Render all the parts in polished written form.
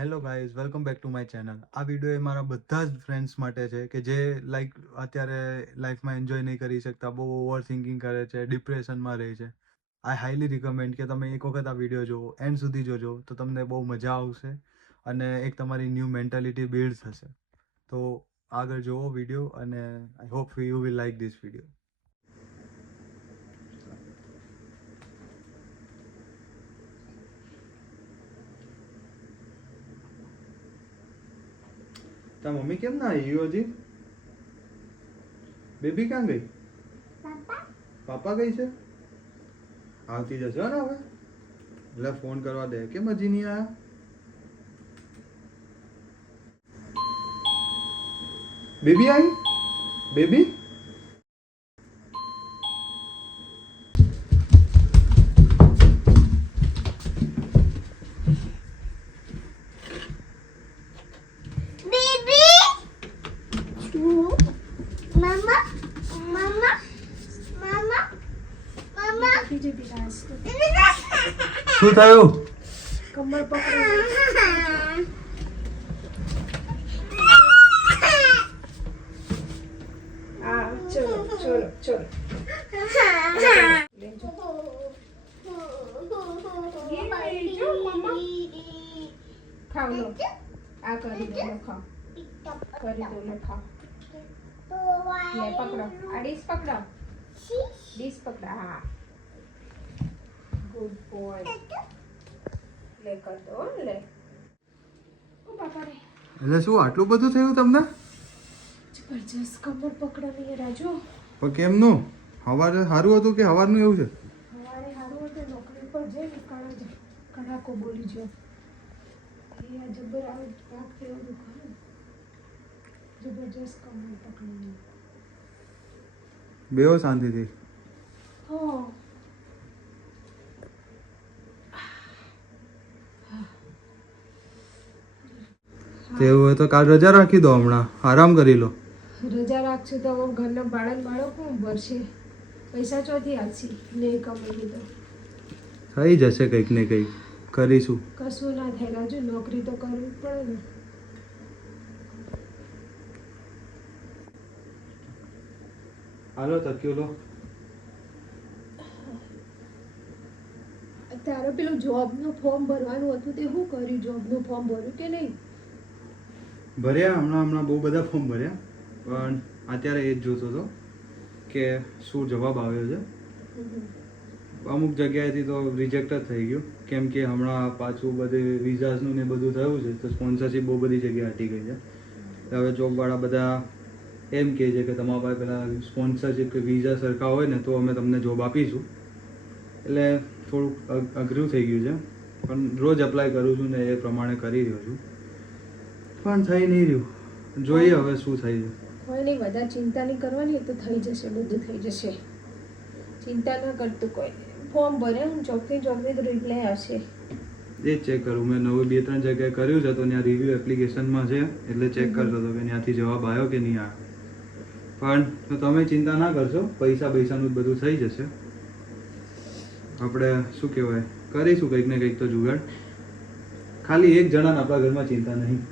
Hello guys, welcome back to my channel. આ video એ મારા બધા જ ફ્રેન્ડ્સ માટે છે કે જે લાઈક અત્યારે લાઈફમાં એન્જોય નહીં કરી શકતા, બહુ ઓવર થિંકિંગ કરે છે, ડિપ્રેશનમાં રહે છે. આઈ હાઈલી રિકમેન્ડ કે તમે એક વખત આ વિડીયો જુઓ, એન્ડ સુધી જોજો તો તમને બહુ મજા આવશે અને એક તમારી ન્યૂ મેન્ટાલિટી બિલ્ડ થશે. તો આગળ જુઓ વિડીયો અને I hope you will like this video. તાર મમ્મી કેમ ના આવી હજી? બેબી ક્યાં ગઈ? પાપા ગઈ છે? આવતી જશે ને હવે. એટલે ફોન કરવા દે. કેમ હજી નહીં આયા? બેબી આવી? બેબી? શું થયું? કમર પકડો. હા, ચલો ચલો ચલો. ખાવ લો. આ કરી દો લો, ખાઓ. કરી દો લો, ખાઓ. લે પકડો. આ ડીશ પકડો. ડીશ પકડો. હા, ગુડ બોય. લે કર દો. લે. ઓ બાપા રે. એટલે શું આટલું બધું થયું તમને? જબરજસ્ત કમર પકડવાની રાજુ. પણ કેમનું? સવારે સારું હતું કે સવારનું એવું છે? સવારે સારું હતું, નોકરી પર જઈને કડાકો બોલી જો. આ જબર આવે પાક થયો દુખાય. જબરજસ્ત કમર પકડવાની. બેહો શાંતિથી. હો. તેવું હોય તો કાલ રજા રાખી દો, હમણાં આરામ કરી લો. રજા રાખશું તો ઘરના બાળકો ભરશે. પૈસા ચોથી આવશે નહીં કમાઈ તો. થઈ જશે કંઈક ને કંઈક, કરીશું. કશું ના થાય રાજુ, નોકરી તો કરવી પડે ને. હાલો તક્યો લો. તારે પેલું જોબનું ફોર્મ ભરવાનું હતું તે શું કર્યું? જોબનું ફોર્મ ભર્યું કે નહીં? ભર્યા, હમણાં બહુ બધા ફોર્મ ભર્યા, પણ અત્યારે એ જ જોતો હતો કે શું જવાબ આવ્યો છે. અમુક જગ્યાએથી તો રિજેક્ટ જ થઈ ગયું, કેમ કે હમણાં પાછું બધે વિઝાસનું ને બધું થયું છે, તો સ્પોન્સરશિપ બહુ બધી જગ્યાએ હટી ગઈ છે. હવે જોબવાળા બધા એમ કહે છે કે તમારા પાસે પેલા સ્પોન્સરશિપ કે વિઝા સરખા હોય ને તો અમે તમને જોબ આપીશું. એટલે થોડુંક અઘરું થઈ ગયું છે, પણ રોજ અપ્લાય કરું છું ને એ પ્રમાણે કરી રહ્યો છું, પણ થઈ નહીં રહ્યું. જોઈએ હવે શું થાય છે. કોઈ નહીં, વધારે ચિંતા નહીં કરવાની, તો થઈ જશે, બધું થઈ જશે. ચિંતા ન કરતું કોઈ. ફોર્મ ભરે, હું ચોકથી તો રિપ્લાય આવશે. એ જ ચેક કરું. મેં નવું 2-3 જગ્યાએ કર્યું છે, તો ત્યાં રિવ્યૂ એપ્લિકેશનમાં છે, એટલે ચેક કરતો હતો કે ત્યાંથી જવાબ આવ્યો કે નહીં આવ્યો. પણ તો તમે ચિંતા ના કરશો, પૈસાનું જ બધું થઈ જશે. આપણે શું કહેવાય, કરીશું કંઈક ને કંઈક તો જુગાડ. ખાલી એક જણાને આપણા ઘરમાં ચિંતા નહીં,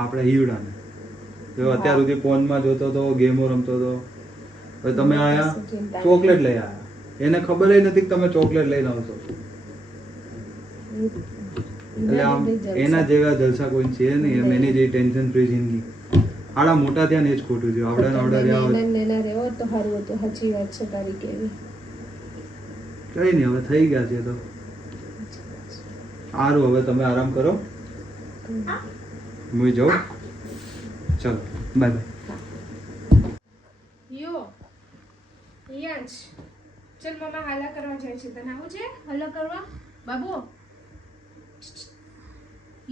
આપણે હીવડાને. જો અત્યાર સુધી ફોનમાં જોતો હતો, ગેમો રમતો હતો, હવે તમે આયા ચોકલેટ લઈ આવ્યા, એને ખબર નથી કે તમે ચોકલેટ લઈને આવશો. એટલે આમ એના જેવા જલસા કોઈ છે નહીં, એમ એની જે ટેન્શન ફ્રી જિંદગી. આડા મોટા ત્યાં ને જ ખોટું થયું. આપણે રહેવો તો સારું હતું. સાચી વાત છે તારી કેવી. કઈ નહીં, હવે થઈ ગયા છે તો સારું. હવે તમે આરામ કરો, હું જાઉં. ચલો બાય બાય. યો યંશ, ચલ મમ્મા હાલા કરવા જાય છે. તને આવું છે હાલા કરવા બાબુ?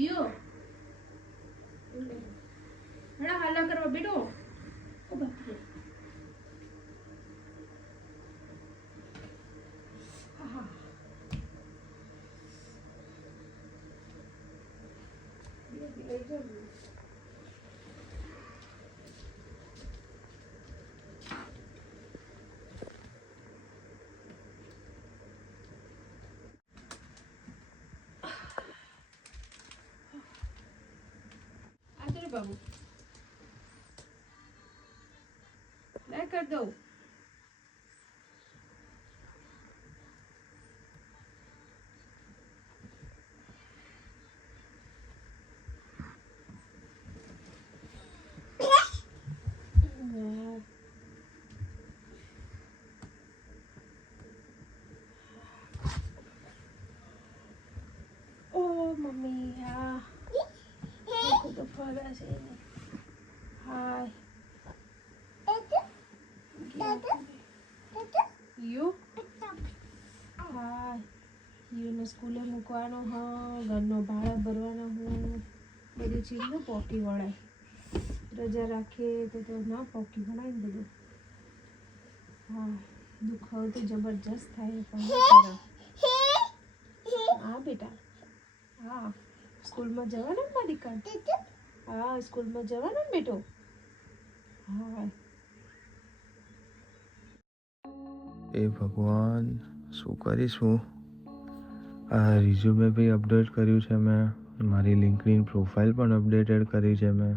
યો હણા હાલા કરવા બેટો. ઓ બાપરે. આહા. લઈ જાઓ. બાબુ લે કર દઉં મમ્મી હા તો ફરે છે હાય યુ હાય યુને સ્કૂલે મૂકવાનો હ ઘરનો ભાડા ભરવાનો હું બધી ચીજનું પોકી વળાય રજા રાખીએ તો ના પોકી વળાય ને બધું હા દુખાવો તો જબરજસ્ત થાય પણ હા બેટા હા સ્કૂલમાં જવાનું ને મારી કાન હા સ્કૂલમાં જવાનું ને બેટો હા એ ભગવાન શું કરીશ હું આ રિઝ્યુમે બી અપડેટ કર્યું છે મેં મારી લિંક્ડઇન પ્રોફાઇલ પણ અપડેટેડ કરી છે મેં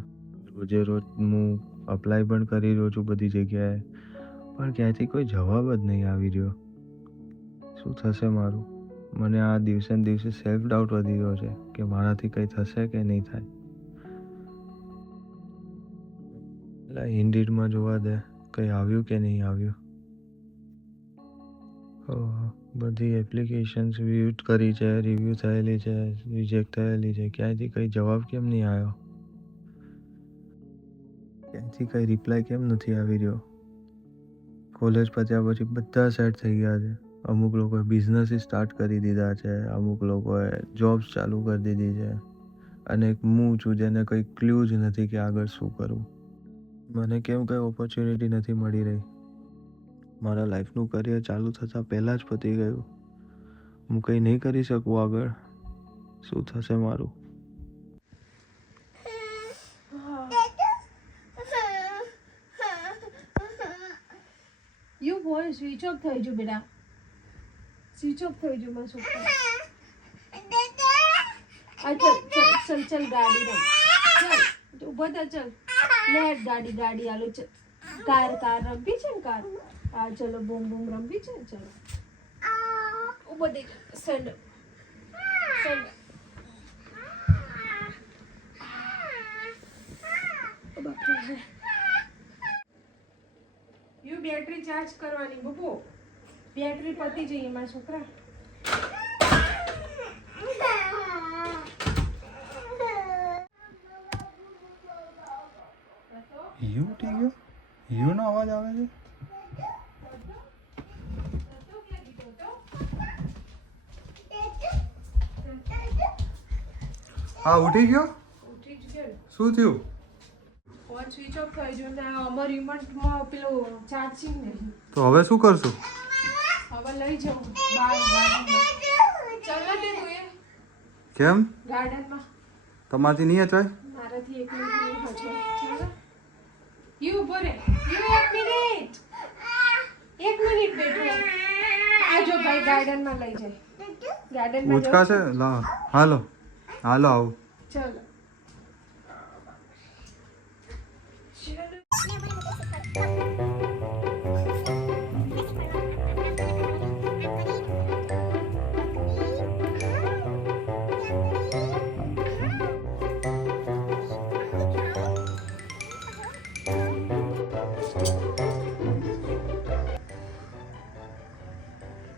રોજે રોજ હું અપ્લાય પણ કરી રહ્યો છું બધી જગ્યાએ પણ ક્યાંથી કોઈ જવાબ જ નહીં આવી રહ્યો શું થશે મારું મને આ દિવસે ને દિવસે સેલ્ફ ડાઉટ વધી રહ્યો છે કે મારાથી કંઈ થશે કે નહીં થાય એટલે ઇન્ડીડમાં જોવા દે કંઈ આવ્યું કે નહીં આવ્યું બધી એપ્લિકેશન્સ વ્યૂ કરી છે રિવ્યૂ થયેલી છે રિજેક્ટ થયેલી છે ક્યાંયથી કંઈ જવાબ કેમ નહીં આવ્યો ક્યાંયથી કંઈ રિપ્લાય કેમ નથી આવી રહ્યો કોલેજ પત્યા પછી બધા સેટ થઈ ગયા છે અમુક લોકોએ બિઝનેસ સ્ટાર્ટ કરી દીધા છે અમુક લોકોએ જોબ્સ ચાલુ કરી દીધી છે અને એક હું છું જેને કંઈ ક્લ્યુ જ નથી કે આગળ શું કરવું મને કેમ કંઈ ઓપોર્ચ્યુનિટી નથી મળી રહી મારા લાઈફનું કરિયર ચાલુ થતાં પહેલાં જ પતી ગયું હું કંઈ નહીં કરી શકું આગળ શું થશે મારું યુ બોય સ્વિચ ઓફ થઈ ગયું બેટા સ્વિચ ઓફ થઈ ગયું મારા છોકરા ચલ ચલ ગાડી રમ ચલ ઉભો થા ચલ લેટ ગાડી આલો ચલ કાર રમવી છે ને કાર હા ચલો બૂમ બૂમ રમવી છે ને ચલો ઉભો થઈ જા સેન્ડ યુ બેટરી ચાર્જ કરવાની બબુ બેટરી પતી જઈએ મારા છોકરા યુ ઉઠી ગયો યુનો અવાજ આવે છે હા ઉઠી ગયો શું થયું ફોન સ્વિચ ઓફ થઈ ગયો ને અમાર રિમોટમાં પેલું ચાર્જિંગ નહીં તો હવે શું કરશું હવે લઈ જાઉં બહાર ગાર્ડનમાં ચાલ ને તું એ કેમ ગાર્ડનમાં તમારાથી નહીં અચાય મારાથી એક મિનિટ નહીં હચવાય ચાલો યુ ઉભો રે યુ એક મિનિટ બેઠો આજો ભાઈ ગાર્ડનમાં લઈ જાય ગાર્ડનમાં ઉચકા છે લા હાલો આવું ચાલો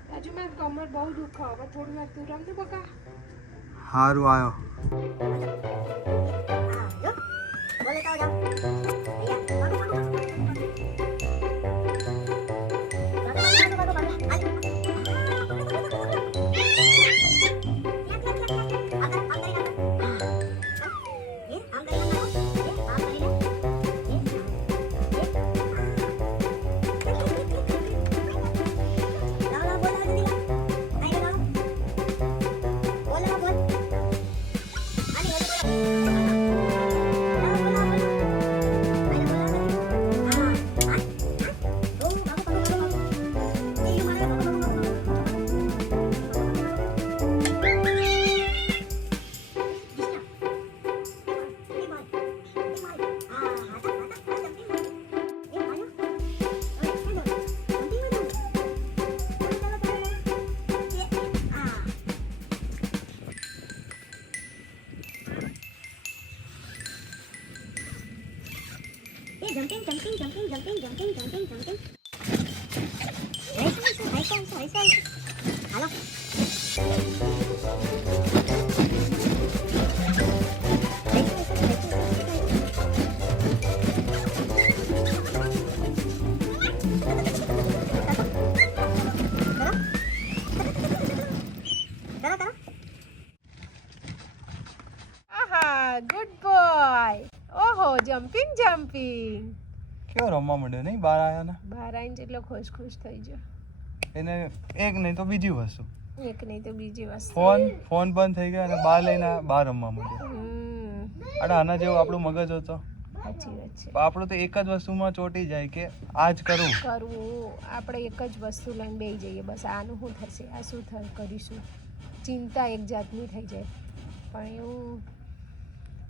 આજુ મેં કમર બહુ દુખો હવે થોડી વાર તું રમતો બકા સારું આવ્યો આહા ગુડ બોય. ઓહો જમ્પિંગ જમ્પિંગ. કેવો રમવા માંડ્યો નહીં બહાર આવ્યા ને. બહાર આવીને જેટલો ખુશ ખુશ થઈ ગયો. એને એક નહીં તો બીજી વસ્તુ એક નહીં તો બીજી વસ્તુ. ફોન બંધ થઈ ગયો અને બહાર લઈને બહાર રમવા માંડ્યો. અરે આના જેવું આપણું મગજ હતો. સાચી વાત છે. આપણું તો એક જ વસ્તુમાં ચોંટી જાય કે આ જ કરવું. આપણે એક જ વસ્તુ લઈને બેસી જઈએ, બસ આનું શું થશે, આ શું કરીશું. ચિંતા એક જાતની થઈ જાય. પણ એવું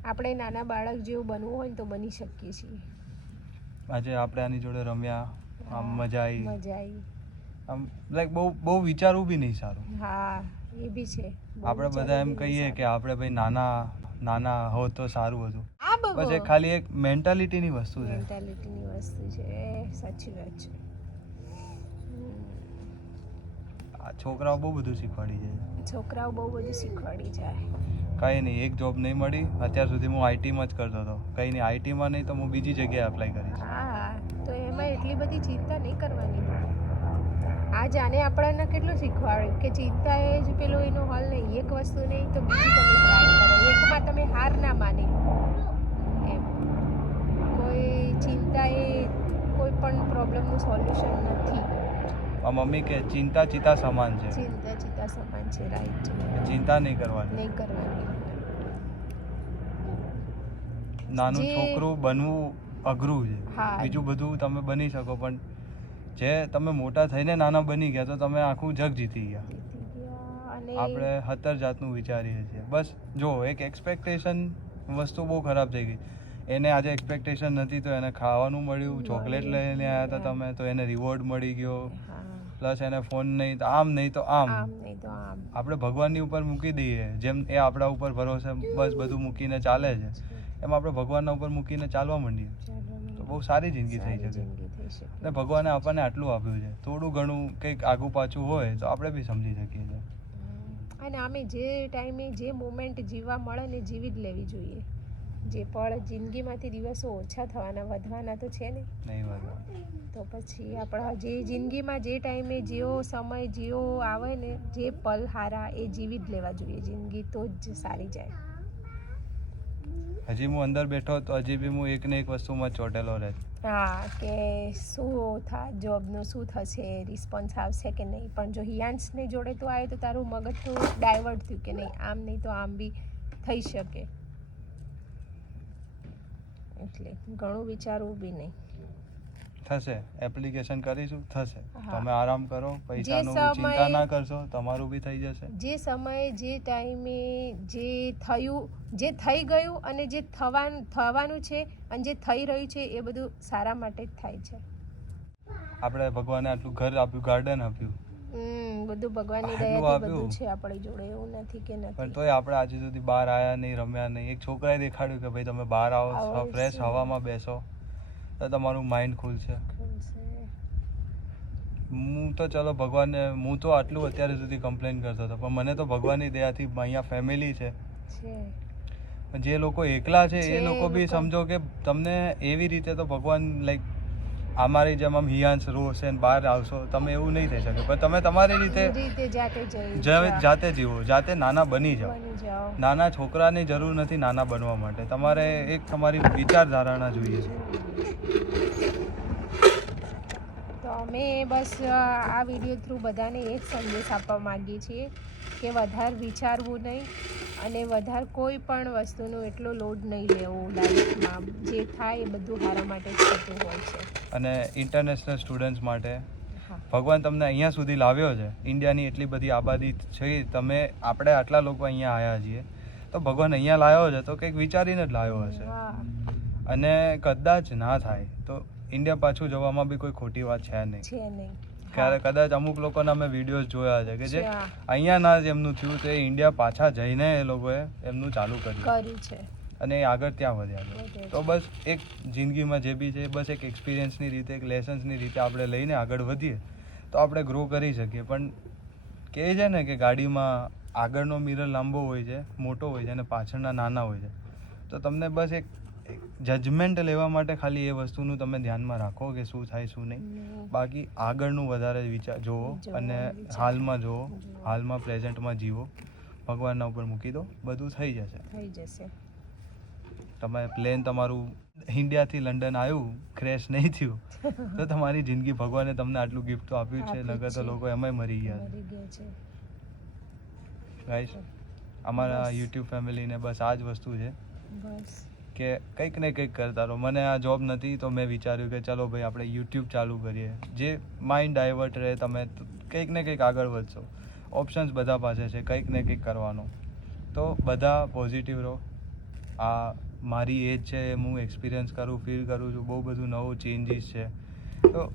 આપણે નાના બાળક જેવું બનવું હોય ને તો બની શકીએ છીએ. આજે આપણે આની જોડે રમ્યા, આમ મજા આવી. આમ લાઈક બહુ વિચારવું બી નહીં સારું. હા એ બી છે. આપણે બધા એમ કહીએ કે આપણે ભાઈ નાના હોત તો સારું હતું. બસ એ ખાલી એક મેન્ટાલિટીની વસ્તુ છે. સાચી વાત છે. આ છોકરાઓ બહુ બધું શીખવાડી જાય. કંઈ નહીં, એક જોબ નહીં મળી અત્યાર સુધી હું આઈટીમાં જ કરતો હતો. કંઈ નહીં, આઈટીમાં નહીં તો હું બીજી જગ્યાએ એપ્લાય કરીશ. હા તો એમાં એટલી બધી ચિંતા નહીં કરવાની. આ જાણે આપણને કેટલું શીખવાડે કે ચિંતા એ જ પેલો એનો હલ નહીં. એક વસ્તુ નહીં તો બીજી તમે ટ્રાય કરો, એકમાં તમે હાર ના માની. એમ કોઈ ચિંતા એ કોઈ પણ પ્રોબ્લેમનું સોલ્યુશન નથી. મમ્મી કે ચિંતા ચિતા સમાન છે. રાઈટ. ચિંતા નહીં કરવાની. નાનું છોકરું બનવું અઘરું છે. બીજું બધું તમે બની શકો, પણ જે તમે મોટા થઈને નાના બની ગયા તો તમે આખું જગ જીતી ગયા. આપણે 17 જાતનું વિચારીએ છીએ. બસ જો એક એક્સપેક્ટેશન વસ્તુ બહુ ખરાબ થઈ ગઈ. એને આજે એક્સપેક્ટેશન નથી તો એને ખાવાનું મળ્યું, ચોકલેટ લઈને આવ્યા હતા તમે તો એને રિવોર્ડ મળી ગયો, પ્લસ એને ફોન નહીં તો આમ નહીં તો આમ. આપણે ભગવાનની ઉપર મૂકી દઈએ, જેમ એ આપણા ઉપર ભરોસે બસ બધું મૂકીને ચાલે છે, એમ આપણે ભગવાનના ઉપર મૂકીને ચાલવા માંડીએ તો બહુ સારી જિંદગી થઈ શકે. અને ભગવાને આપણને આટલું આપ્યું છે, થોડું ઘણું કંઈક આગું પાછું હોય તો આપણે બી સમજી શકીએ છીએ. અને અમે જે ટાઈમે જે મોમેન્ટ જીવવા મળે ને જીવી જ લેવી જોઈએ. જે પળ જિંદગીમાંથી દિવસો ઓછા થવાના, વધવાના તો છે ને નહીં વધવા. તો પછી આપણા જે જિંદગીમાં જે ટાઈમે જેવો સમય જેવો આવે ને, જે પલ હારા એ જીવી જ લેવા જોઈએ. જિંદગી તો જ સારી જાય. હજી હું અંદર બેઠો તો હજી બી હું એક ને એક વસ્તુમાં ચોટેલો રહે. હા કે શું જોબનું શું થશે, રિસ્પોન્સ આવશે કે નહીં. પણ જો હિયાન્સને જોડે તો આવે તો તારું મગજ તો ડાયવર્ટ થયું કે નહીં, આમ નહીં તો આમ બી થઈ શકે. એટલે ઘણું વિચારવું બી નહીં. થશે, એપ્લિકેશન કરીશું, થશે. તમે આરામ કરો, પૈસાનું ચિંતા ના કરશો, તમારું બી થઈ જશે. જે સમયે જે ટાઈમે જે થયું, જે થઈ ગયું અને જે થવાનું છે અને જે થઈ રહ્યું છે એ બધું સારા માટે જ થાય છે. આપણે ભગવાને આટલું ઘર આપ્યું, ગાર્ડન આપ્યું, બધું ભગવાનની દયાથી બધું છે આપણી જોડે. એવું નથી કે નથી, પણ તોય આપણે આજે સુધી બહાર આવ્યા નહીં, રમ્યા નહીં. એક છોકરાએ દેખાડ્યું કે ભાઈ તમે બહાર આવો, ફ્રેશ હવામાં બેસો તો તમારું માઇન્ડ ખુલશે. હું તો ચલો ભગવાનને, હું તો આટલું અત્યારે સુધી કમ્પ્લેન કરતો હતો, પણ મને તો ભગવાનની દયાથી અહીંયા ફેમિલી છે. જે લોકો એકલા છે એ લોકો બી સમજો કે તમને એવી રીતે તો ભગવાન લાઈક અમારી જેમ આમ હિયાંશ રોશે ને બહાર આવશો, તમે એવું નહીં થઈ શકે. પણ તમે તમારી રીતે જાતે જીવો, જાતે નાના બની જાઓ. નાના છોકરાની જરૂર નથી નાના બનવા માટે, તમારે એક તમારી વિચારધારણા જોઈએ છે. તો અમે બસ આ વિડીયો થ્રુ બધાને એ જ સંદેશ આપવા માંગીએ છીએ કે વધારે વિચારવું નહીં અને વધારે કોઈ પણ વસ્તુનો એટલો લોડ નહીં લેવો લાઈફમાં. જે થાય એ બધું સારા માટે જ થતું હોય છે. અને ઇન્ટરનેશનલ સ્ટુડન્ટ્સ માટે ભગવાન તમને અહીંયા સુધી લાવ્યો છે. ઇન્ડિયાની એટલી બધી આબાદી છે, આપણે આટલા લોકો અહીંયા આવ્યા છીએ તો ભગવાન અહીંયા લાવ્યો છે તો કંઈક વિચારીને જ લાવ્યો હશે. અને કદાચ ના થાય તો ઇન્ડિયા પાછું જવામાં બી કોઈ ખોટી વાત છે નહીં. ક્યારે કદાચ અમુક લોકોના મેં વિડીયોઝ જોયા છે કે જે અહીંયા ના જ એમનું થયું તો એ ઇન્ડિયા પાછા જઈને એ લોકોએ એમનું ચાલુ કર્યું છે. અને એ આગળ ત્યાં વધ્યા છે. તો બસ એક જિંદગીમાં જે બી છે બસ એક એક્સપિરિયન્સની રીતે, એક લેસન્સની રીતે આપણે લઈને આગળ વધીએ તો આપણે ગ્રો કરી શકીએ. પણ કહે છે ને કે ગાડીમાં આગળનો મિરર લાંબો હોય છે, મોટો હોય છે અને પાછળના નાના હોય છે. તો તમને બસ એક જજમેન્ટ લેવા માટે ખાલી એ વસ્તુનું તમે ધ્યાનમાં રાખો કે શું થાય શું નહીં. બાકી આગળનું વધારે વિચાર જોવો અને હાલમાં જોવો, હાલમાં પ્રેઝન્ટમાં જીવો, ભગવાનના ઉપર મૂકી દો, બધું થઈ જશે. થઈ જશે. તમે પ્લેન તમારું ઇન્ડિયાથી લંડન આવ્યું, ક્રેશ નહીં થયું તો તમારી જિંદગી ભગવાને તમને આટલું ગિફ્ટ તો આપ્યું છે. નકર તો લોકો એમાંય મરી ગયા છે. ગાઈસ, અમારા યુટ્યુબ ફેમિલીને બસ આ જ વસ્તુ છે કે કંઈક ને કંઈક કરતા રહો. મને આ જોબ નથી તો મેં વિચાર્યું કે ચલો ભાઈ આપણે યુટ્યુબ ચાલુ કરીએ. જે માઇન્ડ ડાયવર્ટ રહે, તમે કંઈક ને કંઈક આગળ વધશો. ઓપ્શન્સ બધા પાસે છે કંઈક ને કંઈક કરવાનો. તો બધા પોઝિટિવ રહો. આ મારી એજ છે, હું એક્સપિરિયન્સ કરું, ફીલ કરું છું, બહુ બધું નવું ચેન્જીસ છે. તો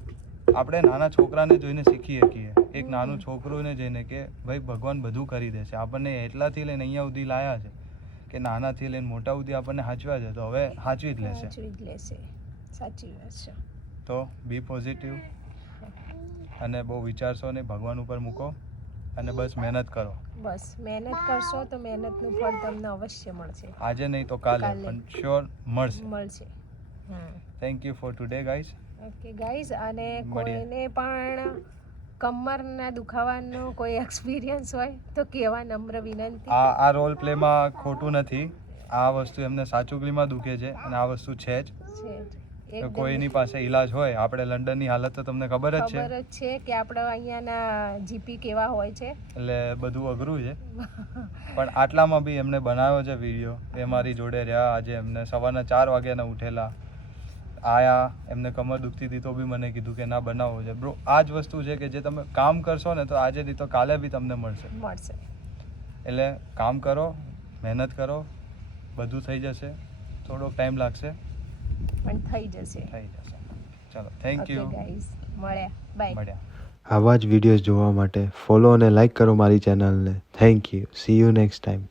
આપણે નાના છોકરાને જોઈને શીખી શકીએ. એક નાનું છોકરુંને જોઈને કે ભાઈ ભગવાન બધું કરી દેશે. આપણને એટલાથી લઈને અહીંયા સુધી લાયા છે કે નાનાથી લઈને મોટા સુધી આપણને સાચવ્યા છે, તો હવે સાચવી જ લેશે. સાચી વાત છે. તો બી પોઝિટિવ અને બહુ વિચારશો નહીં, ભગવાન ઉપર મૂકો અને બસ મહેનત કરો. બસ મહેનત કરશો તો મહેનતનું ફળ તમને અવશ્ય મળશે. આજે નહીં તો કાલે પણ શ્યોર મળશે. Thank you for today guys. Okay guys, અને કોઈને પણ કમરના દુખાવાનો કોઈ એક્સપિરિયન્સ હોય તો કહેવા નમ્ર વિનંતી. આ રોલ પ્લેમાં ખોટું નથી. આ વસ્તુ એમને સાચુકલીમાં દુખે છે અને આ વસ્તુ છે જ. તો કોઈની પાસે ઈલાજ હોય, આપણે લંડનની હાલત તો તમને ખબર જ છે કે આપણે અહીંયાના જીપી કેવા હોય છે, એટલે બધું અઘરું છે. પણ આટલામાં બી એમને બનાવ્યો છે વિડીયો. એ મારી જોડે રહ્યા. આજે એમને સવારના 4 વાગ્યાના ઉઠેલા, આયા, એમને કમર દુખતી હતી તો બી મને કીધું કે ના બનાવો છે. બ્રો, આ જ વસ્તુ છે કે જે તમે કામ કરશો ને તો આજે નહીં તો કાલે બી તમને મળશે. એટલે કામ કરો, મહેનત કરો, બધું થઈ જશે. થોડોક ટાઈમ લાગશે પણ થઈ જશે. ચલો, થેન્ક યુ. મળ્યા. આવા જ વિડીયોઝ જોવા માટે ફોલો અને લાઈક કરો મારી ચેનલને. Thank you. C you next time.